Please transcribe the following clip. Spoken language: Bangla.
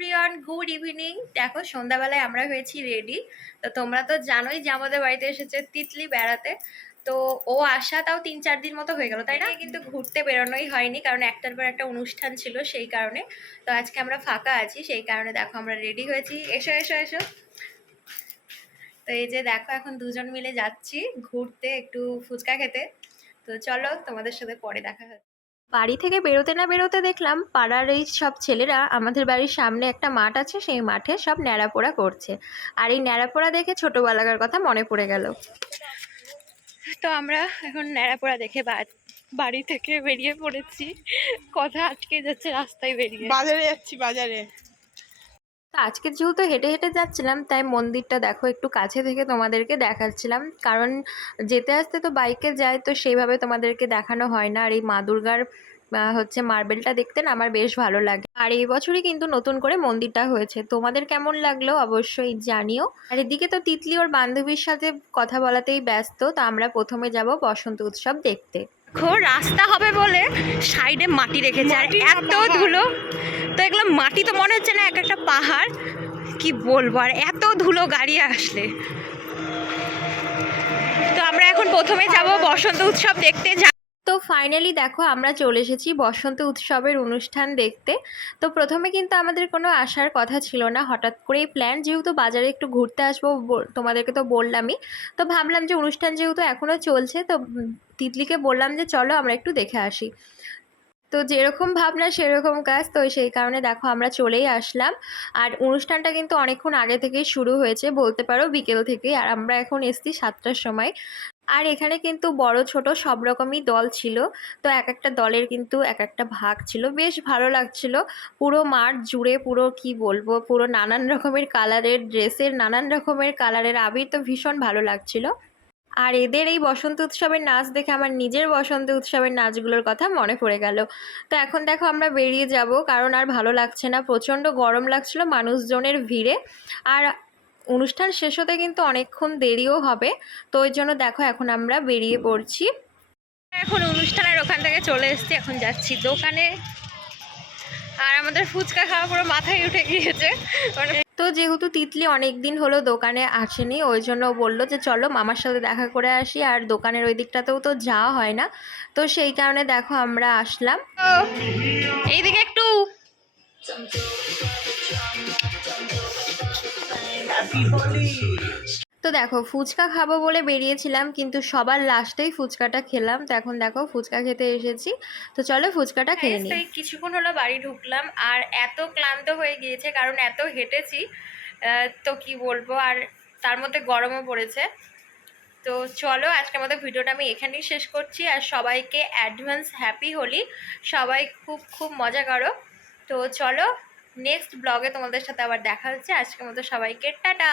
Everyone, good evening. দেখো সন্ধ্যাবেলায় আমরা হয়েছি রেডি। তো তোমরা তো জানোই যে আমাদের বাড়িতে এসেছে তিতলি বেড়াতে। তো ও আসা তাও 3-4 দিন মতো হয়ে গেল, তাই না? কিন্তু ঘুরতে বেরোনোই হয়নি, কারণ একটার পর একটা অনুষ্ঠান ছিল সেই কারণে। তো আজকে আমরা ফাঁকা আছি, সেই কারণে দেখো আমরা রেডি হয়েছি। এসো এসো এসো। তো এই যে দেখো এখন দুজন মিলে যাচ্ছি ঘুরতে, একটু ফুচকা খেতে। তো চলো তোমাদের সাথে পরে দেখা হচ্ছে। বাড়ি থেকে বেরোতে না বেরোতে দেখলাম পাড়ার এই সব ছেলেরা আমাদের বাড়ির সামনে একটা মাঠ আছে, সেই মাঠে সব ন্যাড়াপোড়া করছে। আর এই ন্যাড়াপোড়া দেখে ছোটবেলাকার কথা মনে পড়ে গেল। তো আমরা এখন ন্যাড়াপোড়া দেখে বাড়ি থেকে বেরিয়ে পড়েছি। কথা আটকে যাচ্ছে রাস্তায় বেরিয়ে। বাজারে যাচ্ছি, বাজারে। তো আজকে যেহেতু হেঁটে হেঁটে যাচ্ছিলাম, তাই মন্দিরটা দেখো একটু কাছে থেকে তোমাদেরকে দেখাচ্ছিলাম, কারণ যেতে আসতে তো বাইকে যায়, তো সেইভাবে তোমাদেরকে দেখানো হয় না। আর এই মা দুর্গার হচ্ছে মার্বেলটা দেখতে না আমার বেশ ভালো লাগে। আর এই বছরই কিন্তু নতুন করে মন্দিরটা হয়েছে। তোমাদের কেমন লাগলো অবশ্যই জানিও। আর এদিকে তো তিতলি ওর বান্ধবীর সাথে কথা বলাতেই ব্যস্ত। তো আমরা প্রথমে যাব বসন্ত উৎসব দেখতে। রাস্তা হবে বলে সাইডে মাটি রেখেছে, আর এত ধুলো। তো এগুলো মাটি তো মনে হচ্ছে না এক একটা পাহাড়, কি বলবো। আর এত ধুলো গাড়ি আসলে। তো আমরা এখন প্রথমে যাব বসন্ত উৎসব দেখতে। তো ফাইনালি দেখো আমরা চলে এসেছি বসন্ত উৎসবের অনুষ্ঠান দেখতে। তো প্রথমে কিন্তু আমাদের কোনো আসার কথা ছিল না, হঠাৎ করেই প্ল্যান, যেহেতু বাজারে একটু ঘুরতে আসবো তোমাদেরকে তো বললামই। তো ভাবলাম যে অনুষ্ঠান যেহেতু এখনও চলছে, তো তিতলিকে বললাম যে চলো আমরা একটু দেখে আসি। তো যেরকম ভাবনা সেরকম কাজ, তো সেই কারণে দেখো আমরা চলেই আসলাম। আর অনুষ্ঠানটা কিন্তু অনেকক্ষণ আগে থেকেই শুরু হয়েছে, বলতে পারো বিকেল থেকেই। আর আমরা এখন এসেছি 7টার সময়। আর এখানে কিন্তু বড় ছোট সব রকমই দল ছিল। তো এক একটা দলের কিন্তু এক একটা ভাগ ছিল, বেশ ভালো লাগছিল। পুরো মাঠ জুড়ে পুরো কি বলবো, পুরো নানান রকমের কালারের ড্রেসের, নানান রকমের কালারের আবির, তো ভীষণ ভালো লাগছিল। আর এদের এই বসন্ত উৎসবের নাচ দেখে আমার নিজের বসন্ত উৎসবের নাচগুলোর কথা মনে পড়ে গেল। তো এখন দেখো আমরা বেরিয়ে যাব, কারণ আর ভালো লাগছে না, প্রচণ্ড গরম লাগছিল মানুষজনের ভিড়ে। আর অনুষ্ঠান শেষ হতে কিন্তু অনেকক্ষণ দেরিও হবে। তো ওই জন্য দেখো এখন আমরা বেরিয়ে পড়ছি। এখন অনুষ্ঠানের ওখান থেকে চলে এসেছি, এখন যাচ্ছি দোকানে। আর আমাদের ফুচকা খাওয়া পুরো মাথায় উঠে গিয়েছে। তো যেহেতু তিতলি অনেক দিন হলো দোকানে আসেনি, ওই জন্য বললো যে চলো মামার সাথে দেখা করে আসি। আর দোকানের ওই দিকটাতেও তো যাওয়া হয় না, তো সেই কারণে দেখো আমরা আসলাম এইদিকে একটু। তো দেখো ফুচকা খাবো বলে বেরিয়েছিলাম, কিন্তু সবার লাস্টেই ফুচকাটা খেলাম। তো এখন দেখো ফুচকা খেতে এসেছি। তো চলো ফুচকাটা খেয়ে নিই। কিছুক্ষণ হলো বাড়ি ঢুকলাম, আর এত ক্লান্ত হয়ে গিয়েছে, কারণ এত হেঁটেছি। তো কি বলবো, আর তার মধ্যে গরমও পড়েছে। তো চলো আজকের মতো ভিডিওটা আমি এখানেই শেষ করছি। আর সবাইকে অ্যাডভান্স হ্যাপি হোলি। সবাই খুব খুব মজা করো। তো চলো নেক্সট ব্লগে তোমাদের সাথে আবার দেখা হচ্ছে। আজকের মতো সবাইকে টাটা।